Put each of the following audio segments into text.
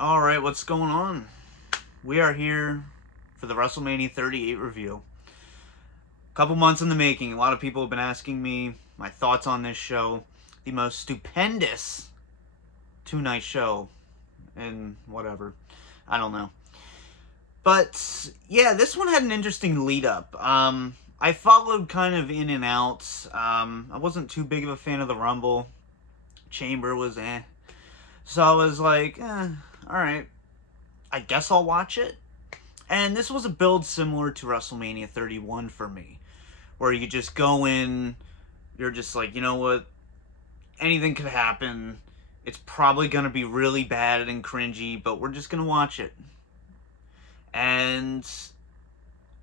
Alright, what's going on? We are here for the WrestleMania 38 review. A couple months in the making. A lot of people have been asking me my thoughts on this show. The most stupendous two-night show. And whatever. I don't know. But, yeah, this one had an interesting lead-up. I followed kind of in and out. I wasn't too big of a fan of the Rumble. Chamber was eh. So I was like, alright, I guess I'll watch it. And this was a build similar to WrestleMania 31 for me. Where you just go in, you're just like, you know what, anything could happen. It's probably going to be really bad and cringy, but we're just going to watch it. And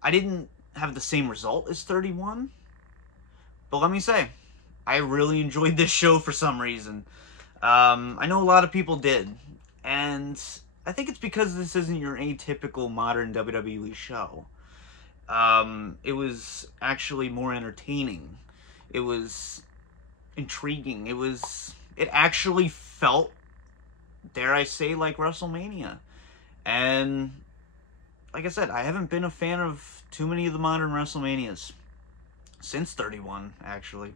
I didn't have the same result as 31. But let me say, I really enjoyed this show for some reason. I know a lot of people did. And I think it's because this isn't your atypical modern WWE show. It was actually more entertaining. It was intriguing. It actually felt, dare I say, like WrestleMania. And like I said, I haven't been a fan of too many of the modern WrestleManias since 31, actually.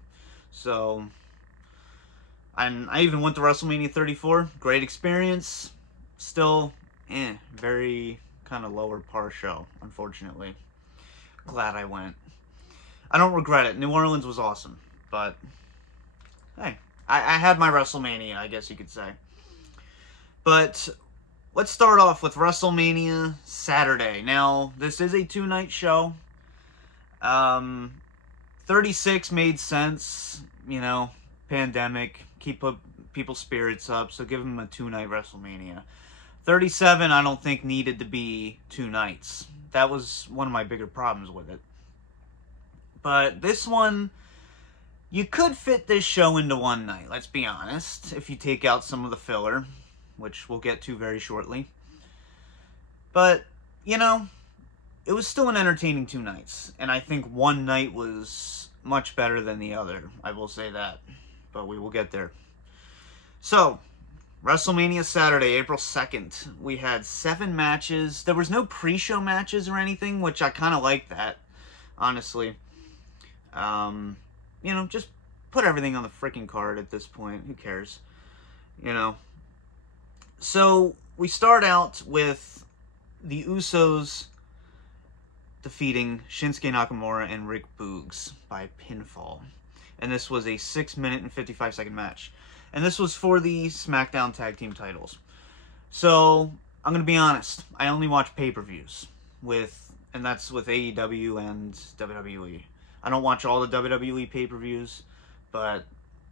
So, I even went to WrestleMania 34. Great experience. Still, very kind of lower par show, unfortunately. Glad I went. I don't regret it. New Orleans was awesome. But, hey, I had my WrestleMania, I guess you could say. But let's start off with WrestleMania Saturday. Now, this is a two-night show. 36 made sense, you know, pandemic, keep people's spirits up, so give them a two-night WrestleMania. 37, I don't think needed to be two nights. That was one of my bigger problems with it. But this one, you could fit this show into one night, let's be honest, if you take out some of the filler, which we'll get to very shortly. But, you know, it was still an entertaining two nights, and I think one night was much better than the other. I will say that, but we will get there. So, WrestleMania Saturday, April 2nd, we had 7 matches. There was no pre-show matches or anything, which I kind of like that, honestly. You know, just put everything on the freaking card at this point. Who cares? You know. So, we start out with the Usos defeating Shinsuke Nakamura and Rick Boogs by pinfall. And this was a 6-minute and 55-second match. And this was for the SmackDown Tag Team titles. So, I'm going to be honest. I only watch pay-per-views. And that's with AEW and WWE. I don't watch all the WWE pay-per-views. But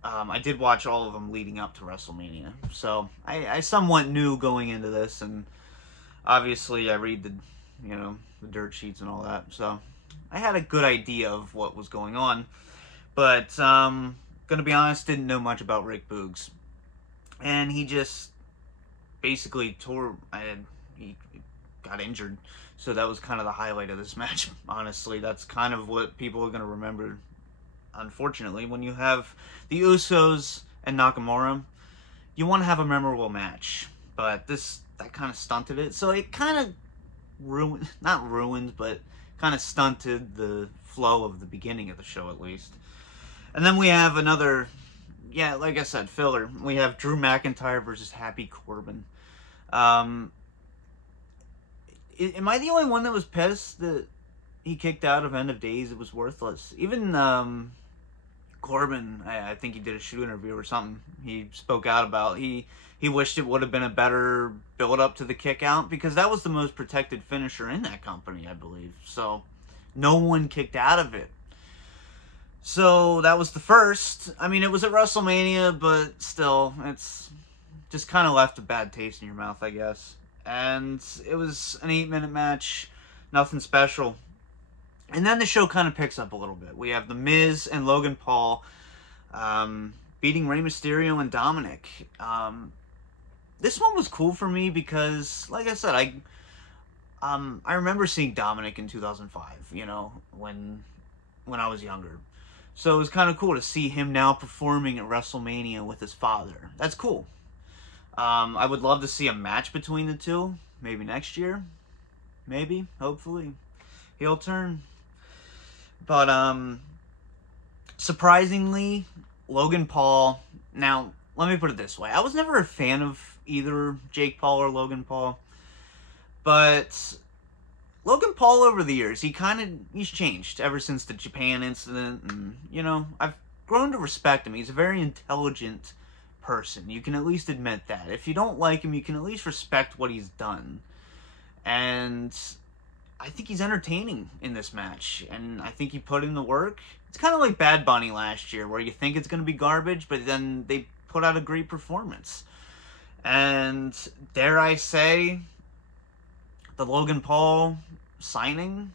I did watch all of them leading up to WrestleMania. So, I somewhat knew going into this. And obviously, I read the dirt sheets and all that. So, I had a good idea of what was going on. But, gonna be honest, didn't know much about Rick Boogs. And he just basically he got injured. So that was kind of the highlight of this match, honestly. That's kind of what people are gonna remember, unfortunately. When you have the Usos and Nakamura, you want to have a memorable match. But that kind of stunted it. So it kind of not ruined, but kind of stunted the flow of the beginning of the show, at least. And then we have another, like I said, filler. We have Drew McIntyre versus Happy Corbin. Am I the only one that was pissed that he kicked out of End of Days? It was worthless. Even Corbin, I think he did a shoot interview or something. He spoke out about he wished it would have been a better build-up to the kick out, because that was the most protected finisher in that company, I believe. So, no one kicked out of it. So, that was the first. I mean, it was at WrestleMania, but still, it's just kind of left a bad taste in your mouth, I guess. And it was an 8-minute match, nothing special. And then the show kind of picks up a little bit. We have the Miz and Logan Paul beating Rey Mysterio and Dominic. This one was cool for me because, like I said, I remember seeing Dominic in 2005, you know, when I was younger. So it was kind of cool to see him now performing at WrestleMania with his father. That's cool. I would love to see a match between the two. Maybe next year. Maybe. Hopefully. Heel turn. But, surprisingly, Logan Paul... Now, let me put it this way. I was never a fan of either Jake Paul or Logan Paul. But Logan Paul over the years, he's changed ever since the Japan incident. And, you know, I've grown to respect him. He's a very intelligent person. You can at least admit that. If you don't like him, you can at least respect what he's done. And I think he's entertaining in this match. And I think he put in the work. It's kind of like Bad Bunny last year, where you think it's going to be garbage, but then they put out a great performance. And dare I say, the Logan Paul signing,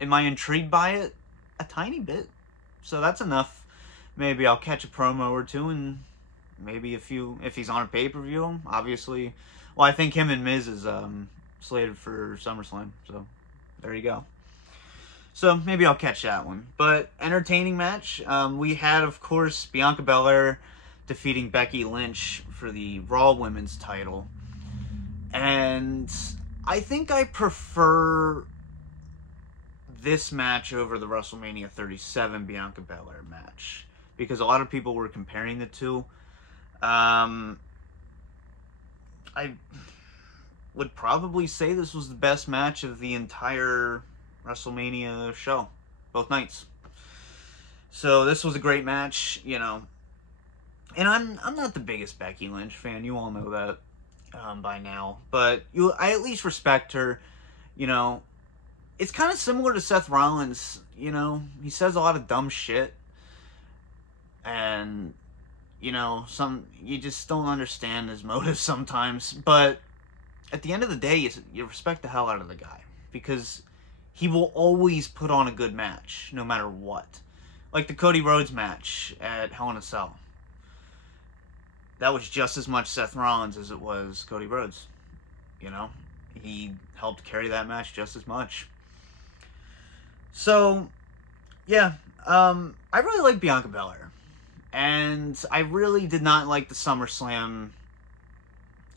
am I intrigued by it? A tiny bit. So that's enough. Maybe I'll catch a promo or two, and maybe if he's on a pay-per-view, obviously. Well, I think him and Miz is slated for SummerSlam, so there you go. So maybe I'll catch that one. But entertaining match. We had, of course, Bianca Belair defeating Becky Lynch for the Raw Women's title. And I think I prefer this match over the WrestleMania 37 Bianca Belair match, because a lot of people were comparing the two. I would probably say this was the best match of the entire WrestleMania show, both nights. So this was a great match, you know. And I'm not the biggest Becky Lynch fan, you all know that by now, but I at least respect her. You know, it's kind of similar to Seth Rollins. You know, he says a lot of dumb shit, and you know, you just don't understand his motives sometimes. But at the end of the day, you respect the hell out of the guy, because he will always put on a good match, no matter what. Like the Cody Rhodes match at Hell in a Cell. That was just as much Seth Rollins as it was Cody Rhodes. You know, he helped carry that match just as much. So, yeah, I really like Bianca Belair. And I really did not like the SummerSlam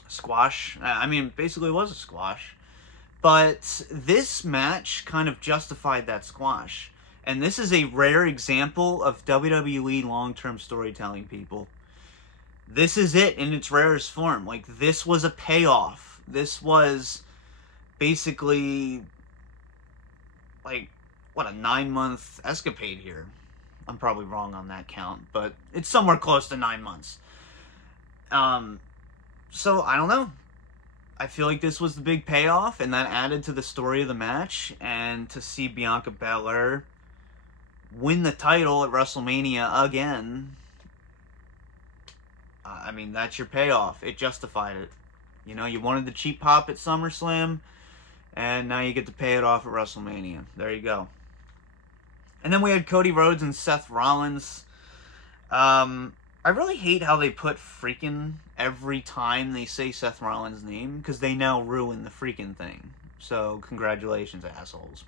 squash. I mean, basically it was a squash. But this match kind of justified that squash. And this is a rare example of WWE long-term storytelling, people. This is it in its rarest form. Like, this was a payoff. This was basically, like, what, a 9-month escapade here. I'm probably wrong on that count, but it's somewhere close to 9 months. So, I don't know. I feel like this was the big payoff, and that added to the story of the match. And to see Bianca Belair win the title at WrestleMania again, I mean, that's your payoff. It justified it. You know, you wanted the cheap pop at SummerSlam, and now you get to pay it off at WrestleMania. There you go. And then we had Cody Rhodes and Seth Rollins. I really hate how they put freaking every time they say Seth Rollins' name, because they now ruin the freaking thing. So, congratulations, assholes.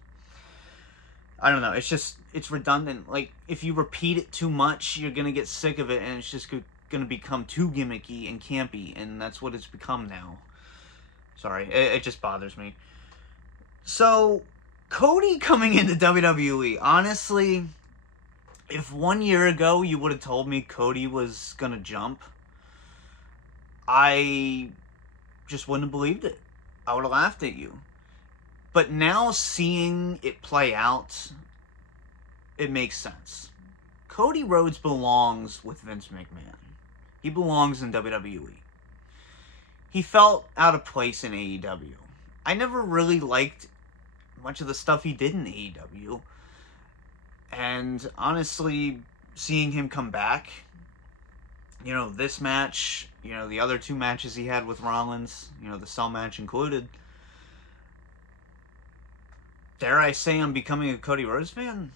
I don't know, it's redundant. Like, if you repeat it too much, you're gonna get sick of it, and it's just gonna become too gimmicky and campy, and that's what it's become now. Sorry, it just bothers me. So, Cody coming into WWE, honestly, if 1 year ago you would have told me Cody was gonna jump, I just wouldn't have believed it. I would have laughed at you. But now seeing it play out, it makes sense. Cody Rhodes belongs with Vince McMahon. He belongs in WWE. He felt out of place in AEW. I never really liked much of the stuff he did in AEW. And honestly, seeing him come back, you know, this match, you know, the other two matches he had with Rollins, you know, the Cell match included, dare I say I'm becoming a Cody Rhodes fan?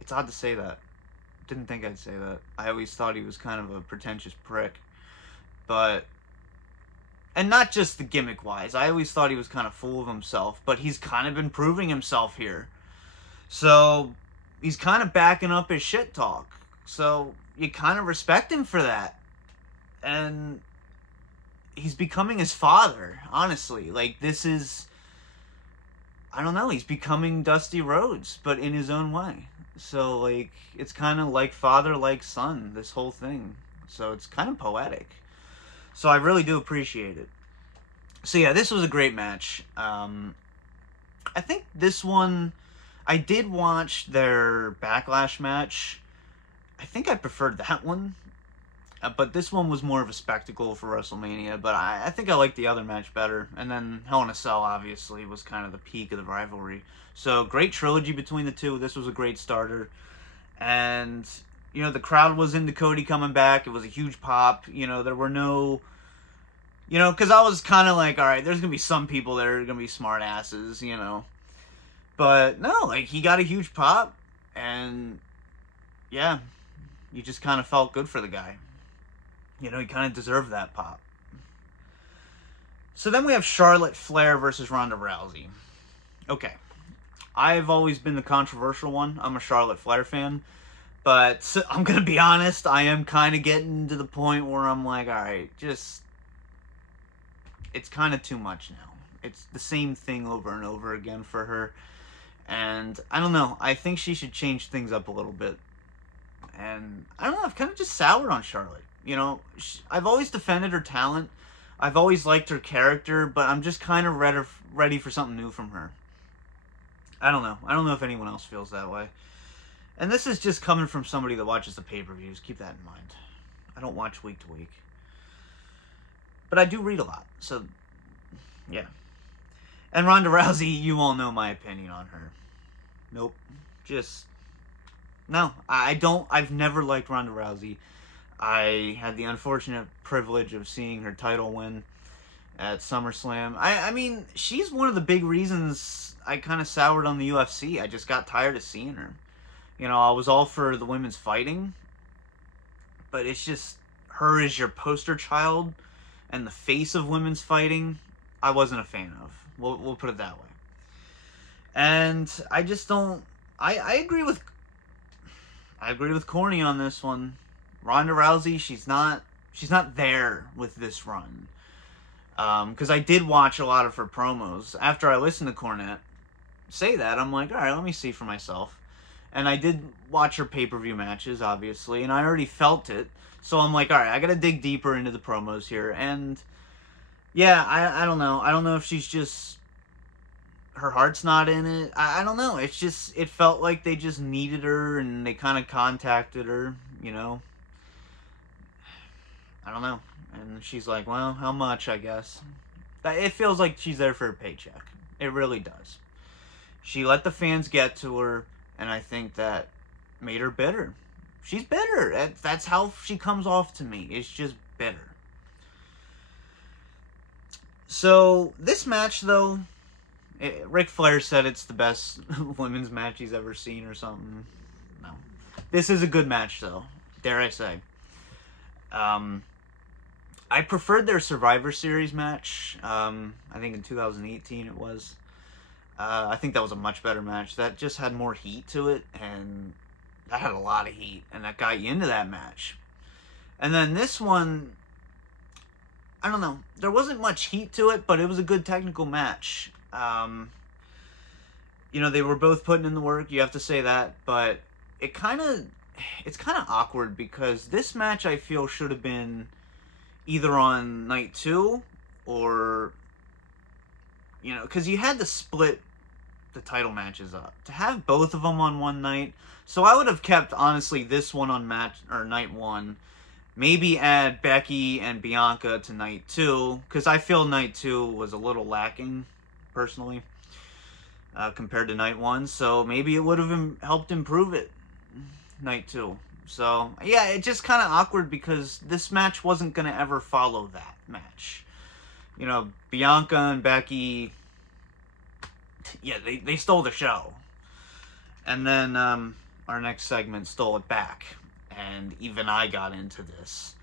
It's odd to say that. Didn't think I'd say that. I always thought he was kind of a pretentious prick. But, and not just the gimmick-wise. I always thought he was kind of full of himself. But he's kind of been proving himself here. So, he's kind of backing up his shit talk. So, you kind of respect him for that. And he's becoming his father, honestly. Like, this is, I don't know, he's becoming Dusty Rhodes, but in his own way. So, like, it's kind of like father, like son, this whole thing. So it's kind of poetic. So I really do appreciate it. So yeah, this was a great match. I think this one, I did watch their Backlash match. I think I preferred that one. But this one was more of a spectacle for WrestleMania. But I think I liked the other match better. And then Hell in a Cell, obviously, was kind of the peak of the rivalry. So, great trilogy between the two. This was a great starter. And, you know, the crowd was into Cody coming back. It was a huge pop. You know, there were no... You know, because I was kind of like, alright, there's going to be some people that are going to be smart asses, you know. But, no, like, he got a huge pop. And, yeah, you just kind of felt good for the guy. You know, he kind of deserved that pop. So then we have Charlotte Flair versus Ronda Rousey. Okay. I've always been the controversial one. I'm a Charlotte Flair fan. But I'm going to be honest, I am kind of getting to the point where I'm like, alright, just... It's kind of too much now. It's the same thing over and over again for her. And, I don't know, I think she should change things up a little bit. And, I don't know, I've kind of just soured on Charlotte. You know, I've always defended her talent. I've always liked her character, but I'm just kind of ready for something new from her. I don't know. I don't know if anyone else feels that way. And this is just coming from somebody that watches the pay-per-views. Keep that in mind. I don't watch week to week. But I do read a lot. So, yeah. And Ronda Rousey, you all know my opinion on her. Nope. Just, no. I've never liked Ronda Rousey. I had the unfortunate privilege of seeing her title win at SummerSlam. I mean, she's one of the big reasons I kind of soured on the UFC. I just got tired of seeing her. You know, I was all for the women's fighting. But it's just, her as your poster child and the face of women's fighting, I wasn't a fan of. We'll put it that way. And I just don't... I agree with Corny on this one. Ronda Rousey, she's not there with this run. Because I did watch a lot of her promos. After I listened to Cornette say that, I'm like, alright, let me see for myself. And I did watch her pay-per-view matches, obviously, and I already felt it. So I'm like, alright, I gotta dig deeper into the promos here. And, yeah, I don't know. I don't know if she's just... her heart's not in it. I don't know. It's just... it felt like they just needed her, and they kind of contacted her, you know. I don't know. And she's like, well, how much, I guess. It feels like she's there for a paycheck. It really does. She let the fans get to her, and I think that made her bitter. She's bitter. That's how she comes off to me. It's just bitter. So, this match, though, Ric Flair said it's the best women's match he's ever seen or something. No. This is a good match, though. Dare I say. I preferred their Survivor Series match. I think in 2018 it was. I think that was a much better match. That just had more heat to it, and that had a lot of heat, and that got you into that match. And then this one, I don't know. There wasn't much heat to it, but it was a good technical match. You know, they were both putting in the work. You have to say that, but it's kind of awkward because this match I feel should have been either on night 2 or, you know, because you had to split the title matches up. To have both of them on one night, so I would have kept, honestly, this one on night 1. Maybe add Becky and Bianca to night 2, because I feel night 2 was a little lacking, personally, compared to night 1. So maybe it would have helped improve it, night 2. So, yeah, it's just kind of awkward because this match wasn't going to ever follow that match. You know, Bianca and Becky, yeah, they stole the show. And then our next segment stole it back. And even I got into this.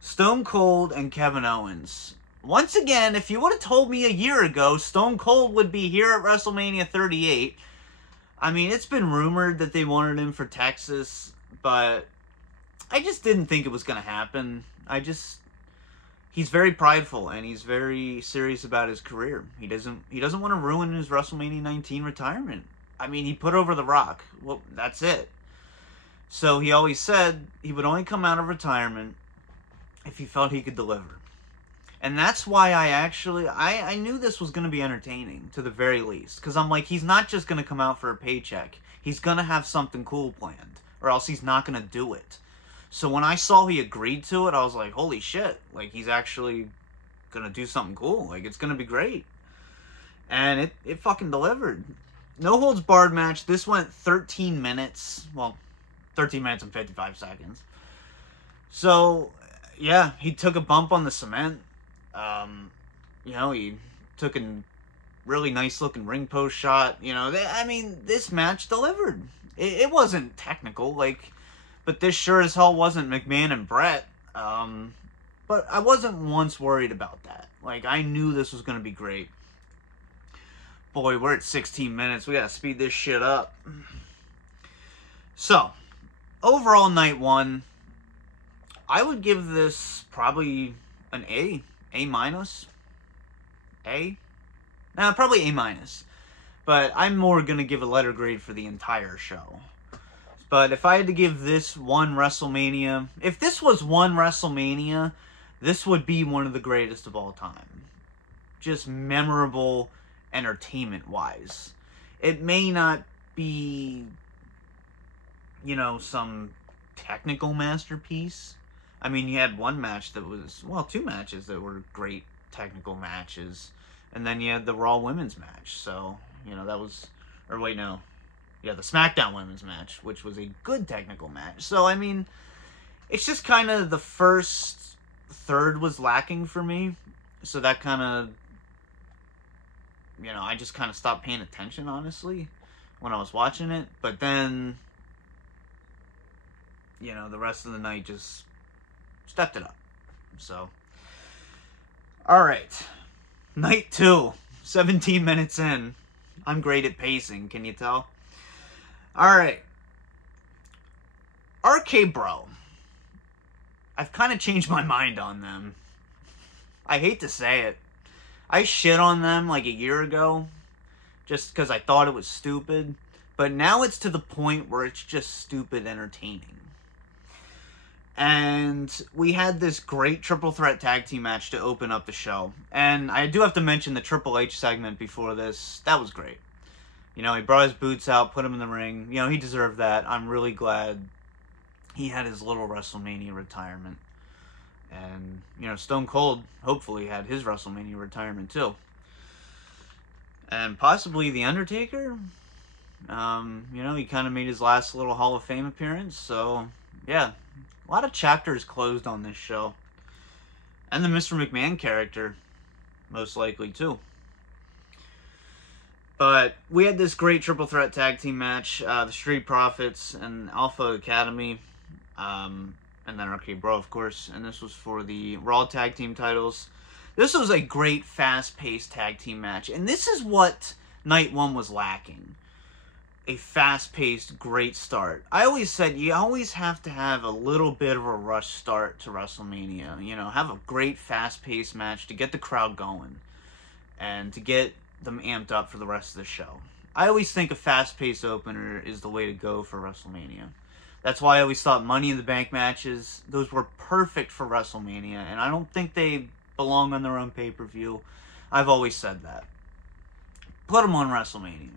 Stone Cold and Kevin Owens. Once again, if you would have told me a year ago Stone Cold would be here at WrestleMania 38, I mean, it's been rumored that they wanted him for Texas, but I just didn't think it was going to happen. I just, he's very prideful and he's very serious about his career. He doesn't want to ruin his WrestleMania 19 retirement. I mean, he put over The Rock. Well, that's it. So he always said he would only come out of retirement if he felt he could deliver. And that's why I knew this was going to be entertaining, to the very least. Because I'm like, he's not just going to come out for a paycheck. He's going to have something cool planned, or else he's not going to do it. So when I saw he agreed to it, I was like, holy shit. Like, he's actually going to do something cool. Like, it's going to be great. And it fucking delivered. No holds barred match. This went 13 minutes. Well, 13 minutes and 55 seconds. So, yeah, he took a bump on the cement. You know, he took a really nice looking ring post shot. You know, I mean, this match delivered. It wasn't technical, like, but this sure as hell wasn't McMahon and Brett. But I wasn't once worried about that. Like, I knew this was going to be great. Boy, we're at 16 minutes. We got to speed this shit up. So, overall, night one, I would give this probably an A. A minus? A? Nah, probably A minus. But I'm more going to give a letter grade for the entire show. But if I had to give this one WrestleMania, if this was one WrestleMania, this would be one of the greatest of all time. Just memorable, entertainment-wise. It may not be, you know, some technical masterpiece. I mean, you had one match that was, well, two matches that were great technical matches. And then you had the Raw Women's match. So, you know, that was, or wait, no. Yeah, the SmackDown Women's match, which was a good technical match. So, I mean, it's just kind of the first third was lacking for me. So that kind of, you know, I just kind of stopped paying attention, honestly, when I was watching it. But then, you know, the rest of the night just stepped it up. So, alright. Night 2. 17 minutes in. I'm great at pacing, can you tell? Alright. RK Bro. I've kind of changed my mind on them. I hate to say it. I shit on them like a year ago, just because I thought it was stupid. But now it's to the point where it's just stupid entertaining. And we had this great triple threat tag team match to open up the show. And I do have to mention the Triple H segment before this. That was great. You know, he brought his boots out, put him in the ring. You know, he deserved that. I'm really glad he had his little WrestleMania retirement. And, you know, Stone Cold hopefully had his WrestleMania retirement too. And possibly The Undertaker. You know, he kind of made his last little Hall of Fame appearance. So, yeah. A lot of chapters closed on this show. And the Mr. McMahon character, most likely, too. But we had this great triple threat tag team match. The Street Profits and Alpha Academy. And then RK Bro, of course. And this was for the Raw tag team titles. This was a great, fast-paced tag team match. And this is what Night 1 was lacking. A fast-paced, great start. I always said you always have to have a little bit of a rush start to WrestleMania. You know, have a great, fast-paced match to get the crowd going. And to get them amped up for the rest of the show. I always think a fast-paced opener is the way to go for WrestleMania. That's why I always thought Money in the Bank matches, those were perfect for WrestleMania. And I don't think they belong on their own pay-per-view. I've always said that. Put them on WrestleMania.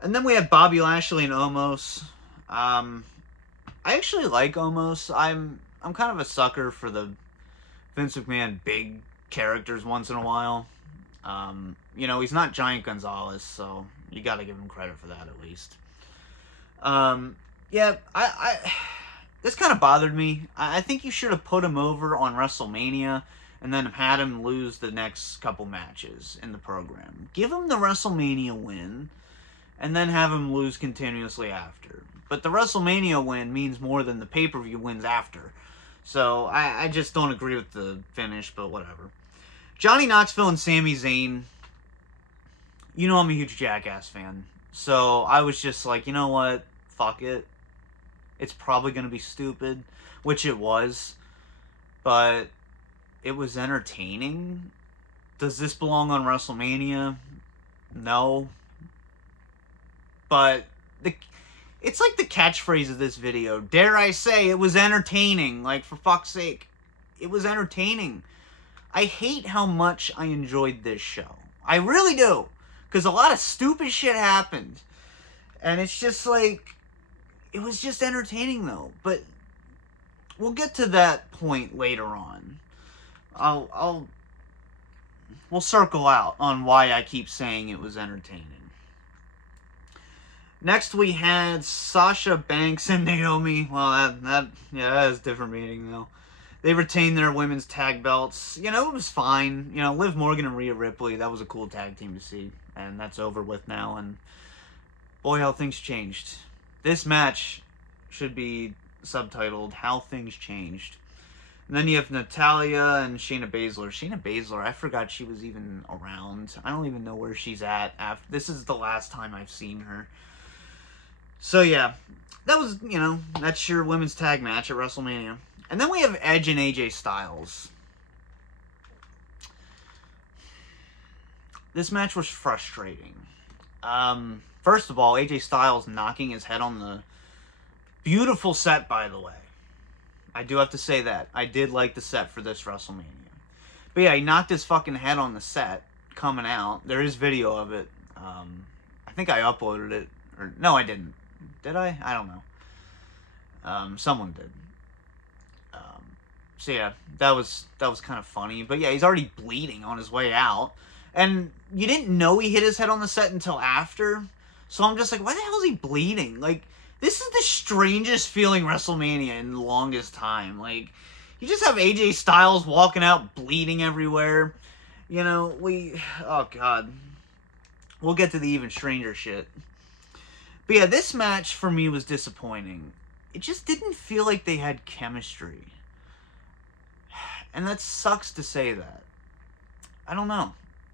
And then we have Bobby Lashley and Omos. I actually like Omos. I'm kind of a sucker for the Vince McMahon big characters once in a while. You know, he's not Giant Gonzalez, so you gotta give him credit for that at least. Yeah, this kind of bothered me. I think you should have put him over on WrestleMania and then had him lose the next couple matches in the program. Give him the WrestleMania win and then have him lose continuously after. But the WrestleMania win means more than the pay-per-view wins after. So, I just don't agree with the finish, but whatever. Johnny Knoxville and Sami Zayn. You know I'm a huge Jackass fan. So, I was just like, you know what? Fuck it. It's probably going to be stupid. Which it was. But it was entertaining. Does this belong on WrestleMania? No. But it's like the catchphrase of this video. Dare I say, it was entertaining. Like, for fuck's sake. It was entertaining. I hate how much I enjoyed this show. I really do. Because a lot of stupid shit happened. And it's just like, it was just entertaining though. But we'll get to that point later on. We'll circle out on why I keep saying it was entertaining. Next we had Sasha Banks and Naomi. Well, that has different meaning though. They retained their women's tag belts. You know, it was fine. You know, Liv Morgan and Rhea Ripley, that was a cool tag team to see. And that's over with now. And boy, how things changed. This match should be subtitled, How Things Changed. And then you have Natalya and Shayna Baszler. Shayna Baszler, I forgot she was even around. I don't even know where she's at. This is the last time I've seen her. So yeah, that was, you know, that's your women's tag match at WrestleMania. And then we have Edge and AJ Styles. This match was frustrating. First of all, AJ Styles knocking his head on the beautiful set, by the way. I do have to say that. I did like the set for this WrestleMania. But yeah, he knocked his fucking head on the set coming out. There is video of it. I think I uploaded it. Or no, I didn't. Did I? I don't know. Someone did. So yeah, that was kind of funny. But yeah, he's already bleeding on his way out. And you didn't know he hit his head on the set until after. So I'm just like, why the hell is he bleeding? Like, this is the strangest feeling WrestleMania in the longest time. Like, you just have AJ Styles walking out bleeding everywhere. You know, oh God. We'll get to the even stranger shit. But yeah, this match for me was disappointing. It just didn't feel like they had chemistry. And that sucks to say that. I don't know.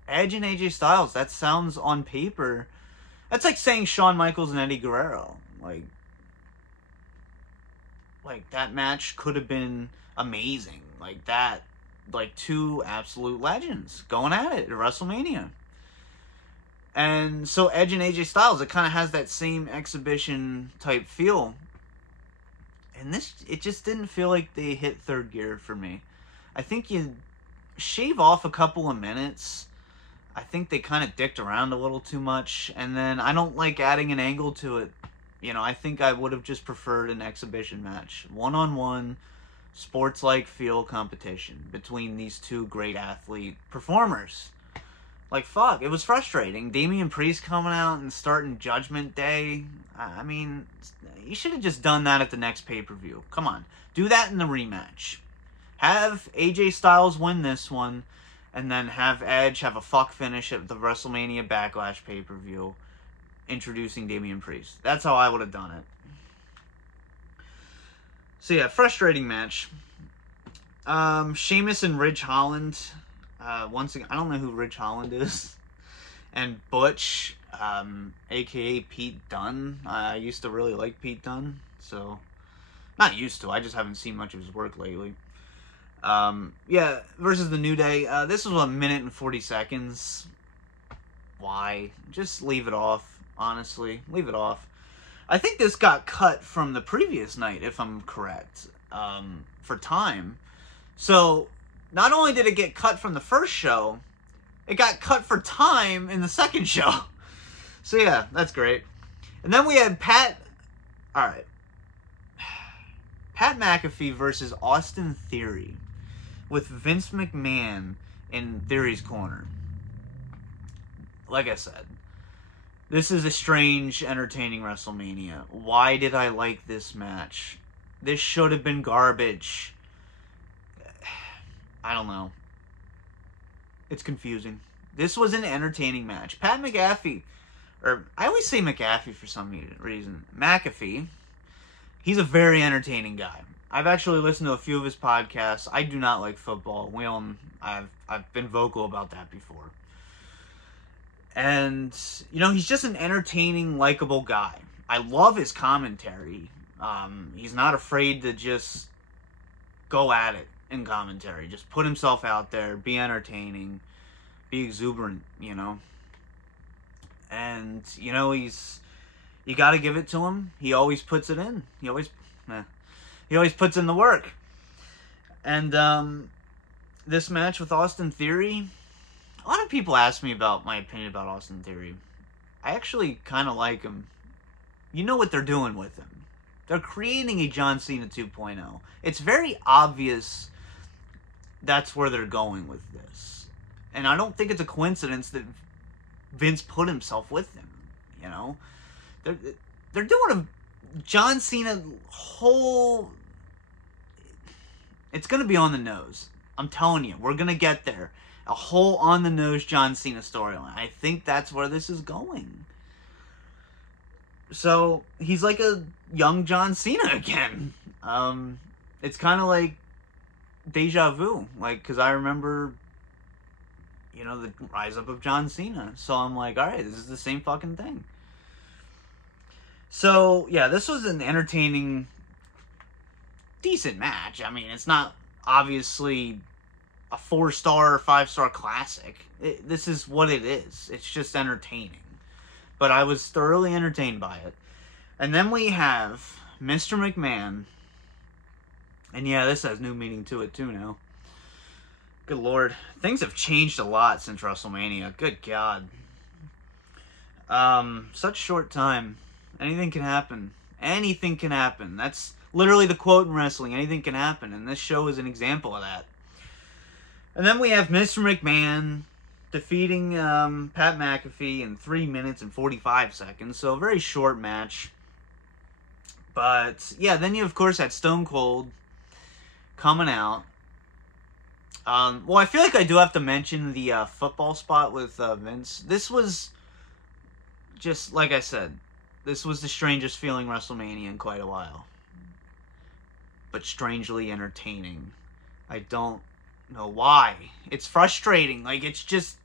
Edge and AJ Styles, that sounds on paper. That's like saying Shawn Michaels and Eddie Guerrero. Like that match could have been amazing. Like two absolute legends going at it at WrestleMania. And so Edge and AJ Styles, it kind of has that same exhibition type feel. And it just didn't feel like they hit third gear for me. I think you shave off a couple of minutes. I think they kind of dicked around a little too much. And then I don't like adding an angle to it. You know, I think I would have just preferred an exhibition match. One-on-one, sports-like feel competition between these two great athlete performers. Like, fuck, it was frustrating. Damian Priest coming out and starting Judgment Day. I mean, you should have just done that at the next pay-per-view. Come on. Do that in the rematch. Have AJ Styles win this one, and then have Edge have a fuck finish at the WrestleMania Backlash pay-per-view, introducing Damian Priest. That's how I would have done it. So yeah, frustrating match. Sheamus and Ridge Holland. Once again, I don't know who Ridge Holland is. And Butch, a.k.a. Pete Dunne. I used to really like Pete Dunne. So, not used to. I just haven't seen much of his work lately. Yeah, versus the New Day. This was 1 minute and 40 seconds. Why? Just leave it off, honestly. Leave it off. I think this got cut from the previous night, if I'm correct, for time. So, not only did it get cut from the first show, it got cut for time in the second show. So yeah, that's great. And then we had Pat McAfee versus Austin Theory, with Vince McMahon in Theory's corner. Like I said, this is a strange, entertaining WrestleMania. Why did I like this match? This should have been garbage. I don't know. It's confusing. This was an entertaining match. Pat McAfee, or I always say McAfee for some reason. McAfee, he's a very entertaining guy. I've actually listened to a few of his podcasts. I do not like football. I've been vocal about that before. And, you know, he's just an entertaining, likable guy. I love his commentary. He's not afraid to just go at it in commentary. Just put himself out there, be entertaining, be exuberant, you know. And, you know, you got to give it to him. He always puts it in. He always puts in the work. And this match with Austin Theory, a lot of people ask me about my opinion about Austin Theory. I actually kind of like him. You know what they're doing with him. They're creating a John Cena 2.0. It's very obvious that's where they're going with this. And I don't think it's a coincidence that Vince put himself with him, you know? They're doing a John Cena whole... It's going to be on the nose. I'm telling you, we're going to get there. A whole on-the-nose John Cena storyline. I think that's where this is going. So, he's like a young John Cena again. It's kind of like deja vu. Like, because I remember, you know, the rise up of John Cena. So I'm like, alright, this is the same fucking thing. So, yeah, this was an entertaining, decent match. I mean, it's not obviously a 4-star or 5-star classic. This is what it is. It's just entertaining. But I was thoroughly entertained by it. And then we have Mr. McMahon. And yeah, this has new meaning to it too now. Good Lord. Things have changed a lot since WrestleMania. Good God. Such short time. Anything can happen. Anything can happen. That's literally the quote in wrestling. Anything can happen. And this show is an example of that. And then we have Mr. McMahon defeating Pat McAfee in 3 minutes and 45 seconds. So a very short match. But yeah, then you of course had Stone Cold coming out. Well, I feel like I do have to mention the football spot with Vince. This was just, like I said, this was the strangest feeling WrestleMania in quite a while. But strangely entertaining. I don't know why. It's frustrating. Like, it's just...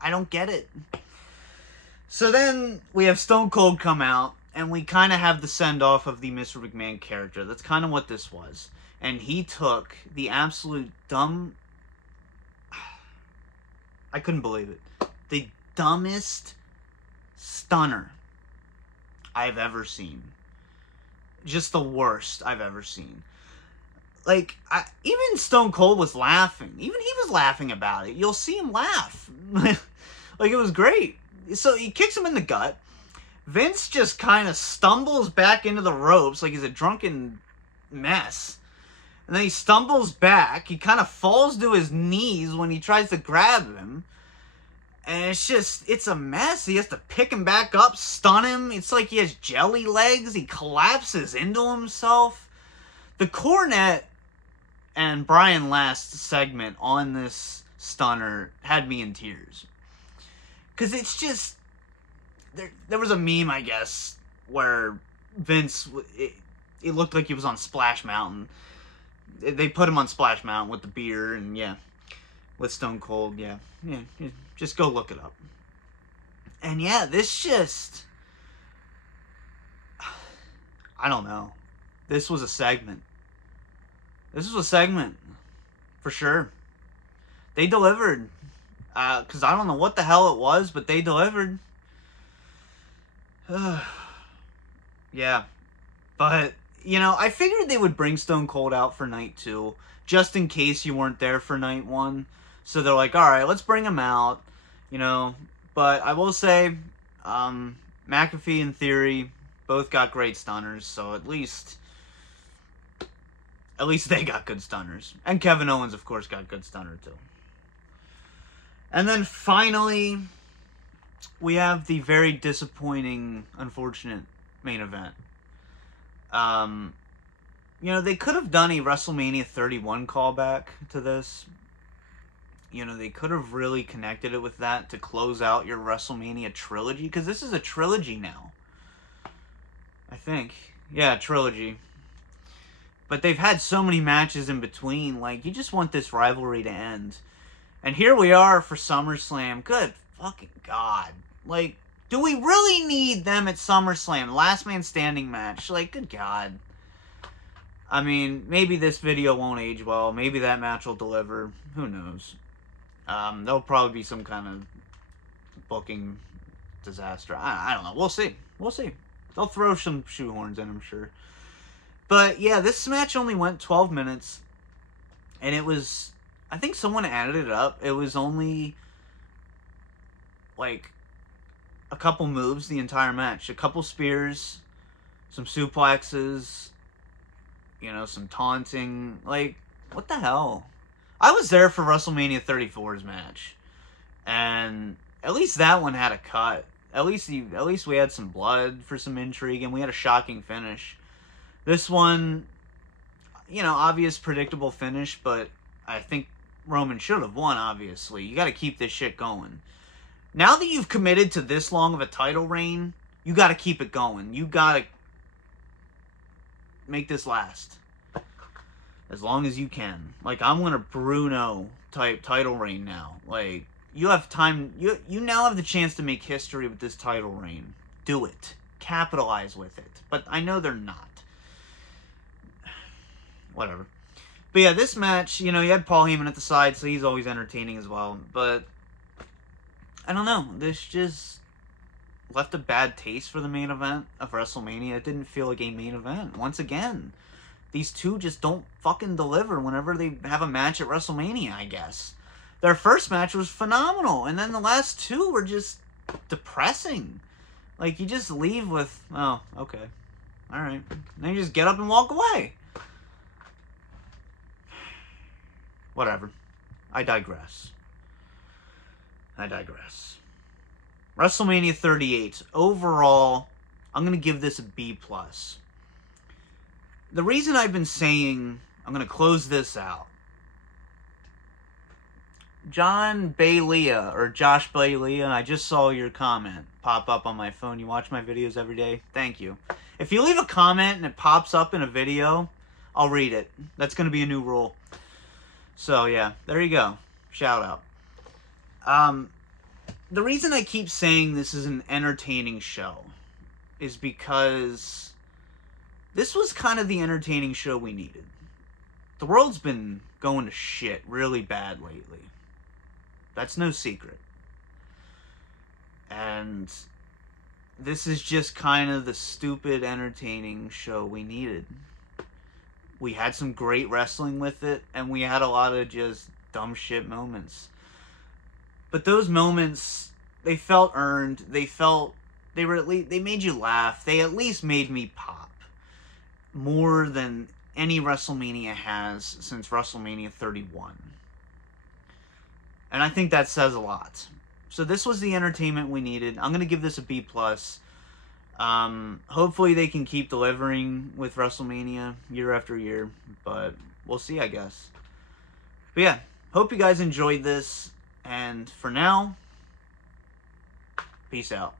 I don't get it. So then we have Stone Cold come out, and we kind of have the send-off of the Mr. McMahon character. That's kind of what this was. And he took the absolute dumb... I couldn't believe it. The dumbest stunner I've ever seen. Just the worst I've ever seen. Like, even Stone Cold was laughing. Even he was laughing about it. You'll see him laugh. Like, it was great. So, he kicks him in the gut. Vince just kind of stumbles back into the ropes like he's a drunken mess. And then he stumbles back. He kind of falls to his knees when he tries to grab him. And it's just, it's a mess. He has to pick him back up, stun him. It's like he has jelly legs. He collapses into himself. The Cornette and Brian Last segment on this stunner had me in tears. Because it's just... There was a meme, I guess, where Vince... It looked like he was on Splash Mountain. They put him on Splash Mountain with the beer, and yeah. With Stone Cold, yeah. Just go look it up. And yeah, this just... I don't know. This was a segment. This was a segment. For sure. They delivered. Because I don't know what the hell it was, but they delivered. Yeah. But, you know, I figured they would bring Stone Cold out for night 2. Just in case you weren't there for night 1. So they're like, alright, let's bring him out. You know. But I will say, McAfee and Theory both got great stunners. So at least they got good stunners. And Kevin Owens, of course, got good stunner too. And then finally, we have the very disappointing, unfortunate main event. You know, they could have done a WrestleMania 31 callback to this. You know, they could have really connected it with that to close out your WrestleMania trilogy. Because this is a trilogy now. I think. Yeah, trilogy. But they've had so many matches in between. Like, you just want this rivalry to end. And here we are for SummerSlam. Good fucking God. Like, do we really need them at SummerSlam? Last man standing match. Like, good God. I mean, maybe this video won't age well. Maybe that match will deliver. Who knows? There'll probably be some kind of booking disaster. I don't know. We'll see. We'll see. They'll throw some shoehorns in, I'm sure. But, yeah, this match only went 12 minutes. And it was... I think someone added it up. It was only, like, a couple moves the entire match. A couple spears, some suplexes, you know, some taunting. Like, what the hell? I was there for WrestleMania 34's match. And at least that one had a cut. At least we had some blood for some intrigue, and we had a shocking finish. This one, you know, obvious, predictable finish, but I think Roman should have won, obviously. You got to keep this shit going. Now that you've committed to this long of a title reign, you got to keep it going. You got to make this last as long as you can. Like, I'm going to Bruno type title reign now. Like, you have time. You now have the chance to make history with this title reign. Do it. Capitalize with it. But I know they're not. Whatever. But yeah, this match, you know, you had Paul Heyman at the side, so he's always entertaining as well. But, I don't know. This just left a bad taste for the main event of WrestleMania. It didn't feel like a main event. Once again, these two just don't fucking deliver whenever they have a match at WrestleMania, I guess. Their first match was phenomenal, and then the last two were just depressing. Like, you just leave with, oh, okay. Alright. Then you just get up and walk away. Whatever. I digress. WrestleMania 38. Overall, I'm going to give this a B+. The reason I've been saying I'm going to close this out. John Bayley, or Josh Bayley, I just saw your comment pop up on my phone. You watch my videos every day? Thank you. If you leave a comment and it pops up in a video, I'll read it. That's going to be a new rule. So, yeah, there you go. Shout out. The reason I keep saying this is an entertaining show is because this was kind of the entertaining show we needed. The world's been going to shit really bad lately. That's no secret. And this is just kind of the stupid, entertaining show we needed. We had some great wrestling with it, and we had a lot of just dumb shit moments. But those moments, they felt earned. They were at least, they made you laugh. They at least made me pop. More than any WrestleMania has since WrestleMania 31. And I think that says a lot. So this was the entertainment we needed. I'm going to give this a B+. Hopefully they can keep delivering with WrestleMania year after year, but we'll see, I guess. But yeah, hope you guys enjoyed this, and for now, peace out.